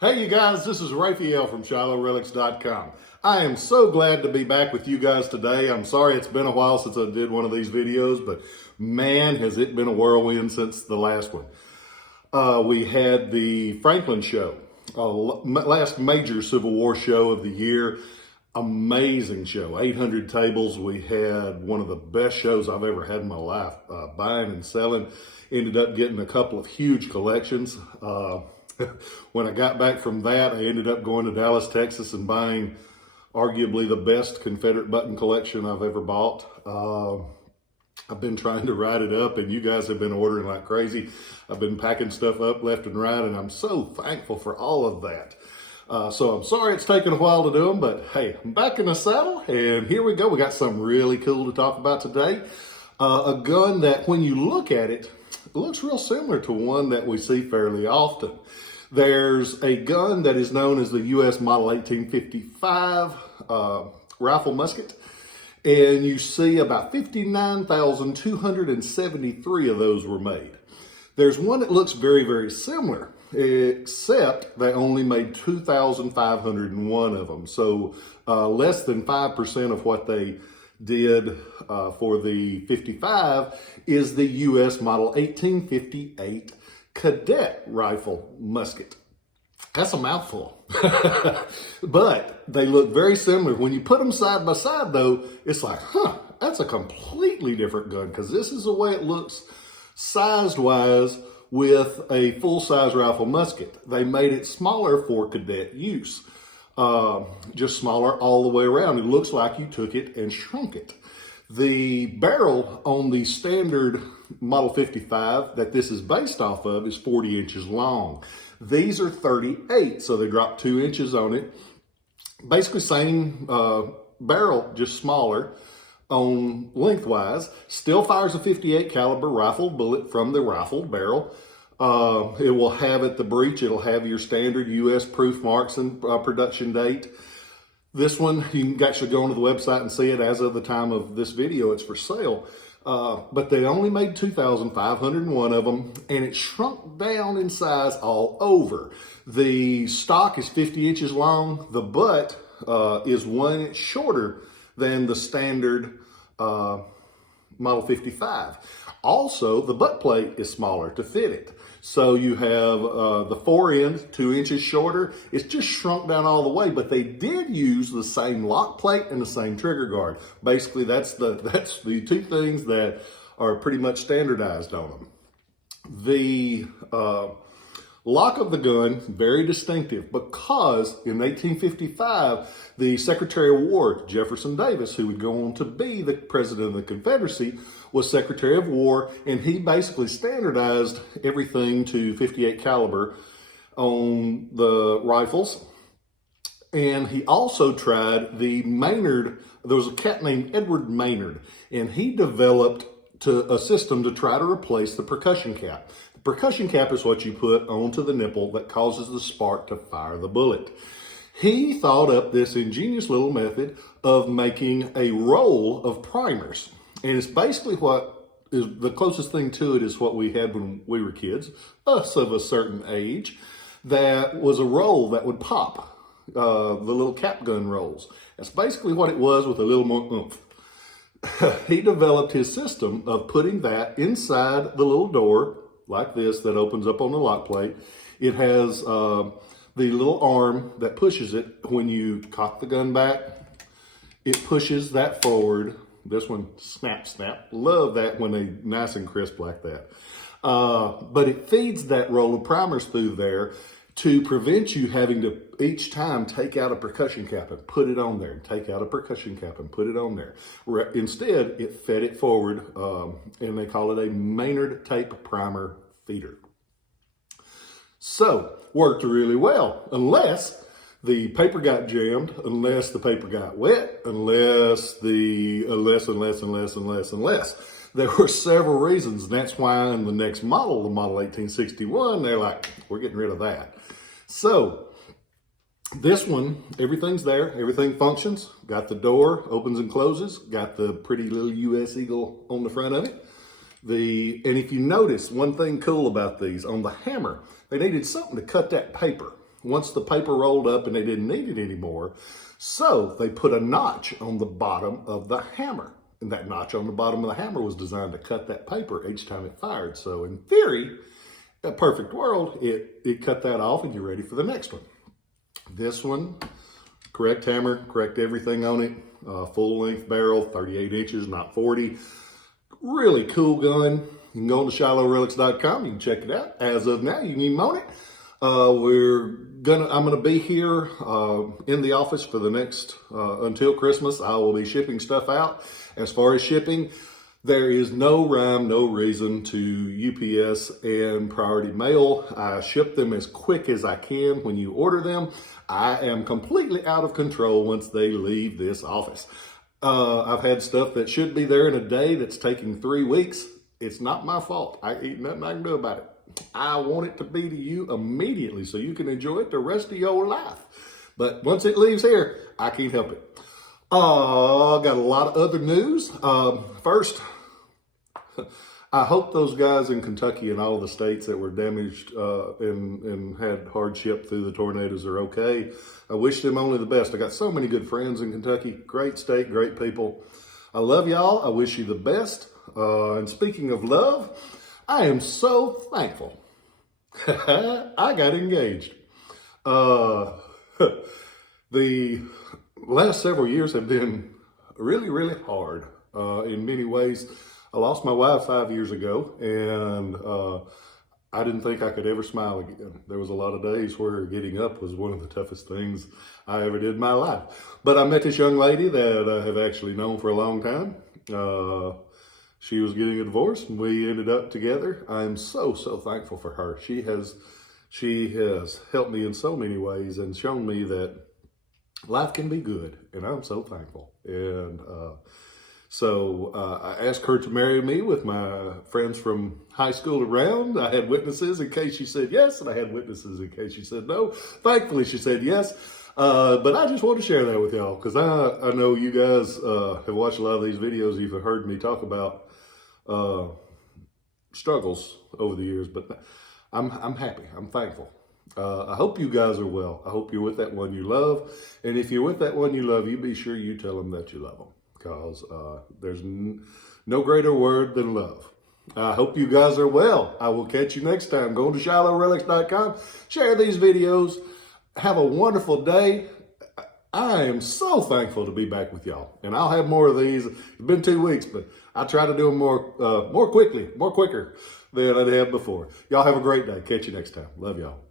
Hey you guys, this is Rafael from Shiloh I am so glad to be back with you guys today. I'm sorry it's been a while since I did one of these videos, but man, has it been a whirlwind since the last one. We had the Franklin show, last major Civil War show of the year. Amazing show, 800 tables. We had one of the best shows I've ever had in my life, buying and selling. Ended up getting a couple of huge collections. When I got back from that, I ended up going to Dallas, Texas and buying arguably the best Confederate button collection I've ever bought. I've been trying to write it up and you guys have been ordering like crazy. I've been packing stuff up left and right and I'm so thankful for all of that. So I'm sorry it's taken a while to do them, but hey, I'm back in the saddle and here we go. We got something really cool to talk about today. A gun that when you look at it, it looks real similar to one that we see fairly often. There's a gun that is known as the U.S. Model 1855 rifle musket, and you see about 59,273 of those were made. There's one that looks very, very similar, except they only made 2,501 of them. So less than 5% of what they did for the 55 is the U.S. Model 1858 Cadet rifle musket. That's a mouthful, but they look very similar. When you put them side by side though, it's like, that's a completely different gun because this is the way it looks sized wise with a full-size rifle musket. They made it smaller for cadet use. Just smaller all the way around. It looks like you took it and shrunk it. The barrel on the standard Model 55 that this is based off of is 40 inches long. These are 38, so they dropped 2 inches on it. Basically same barrel, just smaller on lengthwise. Still fires a 58 caliber rifle bullet from the rifled barrel. It will have at the breech, it'll have your standard U.S. proof marks and production date. This one, you can actually go onto the website and see it as of the time of this video, it's for sale. But they only made 2,501 of them and it shrunk down in size all over. The stock is 50 inches long. The butt is 1 inch shorter than the standard Model 55. Also, the butt plate is smaller to fit it. So you have the fore end 2 inches shorter. It's just shrunk down all the way, but they did use the same lock plate and the same trigger guard. Basically, that's the two things that are pretty much standardized on them. The lock of the gun, very distinctive because in 1855, the Secretary of War, Jefferson Davis, who would go on to be the President of the Confederacy, was Secretary of War, and he basically standardized everything to 58 caliber on the rifles. And he also tried the Maynard. There was a cat named Edward Maynard, and he developed a system to try to replace the percussion cap. The percussion cap is what you put onto the nipple that causes the spark to fire the bullet. He thought up this ingenious little method of making a roll of primers. And it's basically what is the closest thing to it is what we had when we were kids, us of a certain age, that was a roll that would pop, the little cap gun rolls. That's basically what it was with a little more oomph. He developed his system of putting that inside the little door like this that opens up on the lock plate. It has the little arm that pushes it. When you cock the gun back, it pushes that forward. This one, snap, snap. Love that when they nice and crisp like that. But it feeds that roll of primers through there to prevent you having to each time take out a percussion cap and put it on there, and take out a percussion cap and put it on there. Instead, it fed it forward, and they call it a Maynard tape primer feeder. So, worked really well, unless the paper got jammed, unless the paper got wet, unless. There were several reasons, and that's why in the next model, the Model 1861, they're like, we're getting rid of that. So, this one, everything's there, everything functions. Got the door, opens and closes, got the pretty little U.S. Eagle on the front of it. And if you notice, one thing cool about these, on the hammer, they needed something to cut that paper. once the paper rolled up and they didn't need it anymore. So they put a notch on the bottom of the hammer. And that notch on the bottom of the hammer was designed to cut that paper each time it fired. So in theory, a perfect world, it cut that off and you're ready for the next one. This one, correct hammer, correct everything on it. Full length barrel, 38 inches, not 40. Really cool gun. You can go on to ShilohRelics.com. You can check it out. As of now, you can even own it. I'm gonna be here in the office for the next until Christmas. I will be shipping stuff out. As far as shipping, there is no rhyme, no reason to UPS and Priority Mail. I ship them as quick as I can when you order them. I am completely out of control once they leave this office. I've had stuff that should be there in a day that's taking 3 weeks. It's not my fault. I ain't nothing I can do about it. I want it to be to you immediately so you can enjoy it the rest of your life. But once it leaves here, I can't help it. Got a lot of other news. First, I hope those guys in Kentucky and all the states that were damaged and had hardship through the tornadoes are okay. I wish them only the best. I got so many good friends in Kentucky. Great state, great people. I love y'all. I wish you the best. And speaking of love, I am so thankful. I got engaged. The last several years have been really, really hard in many ways. I lost my wife 5 years ago, and I didn't think I could ever smile again. There was a lot of days where getting up was one of the toughest things I ever did in my life. But I met this young lady that I have actually known for a long time. She was getting a divorce, and we ended up together. I'm so, so thankful for her. She has helped me in so many ways and shown me that life can be good, and I'm so thankful. And so I asked her to marry me with my friends from high school around. I had witnesses in case she said yes, and I had witnesses in case she said no. Thankfully, she said yes. But I just want to share that with y'all because I know you guys have watched a lot of these videos. You've heard me talk about struggles over the years, but I'm happy. I'm thankful. I hope you guys are well. I hope you're with that one you love. And if you're with that one you love, you be sure you tell them that you love them because there's no greater word than love. I hope you guys are well. I will catch you next time. Go to ShilohRelics.com. Share these videos. Have a wonderful day. I am so thankful to be back with y'all. And I'll have more of these. It's been 2 weeks, but I try to do them more quicker than I have before. Y'all have a great day. Catch you next time. Love y'all.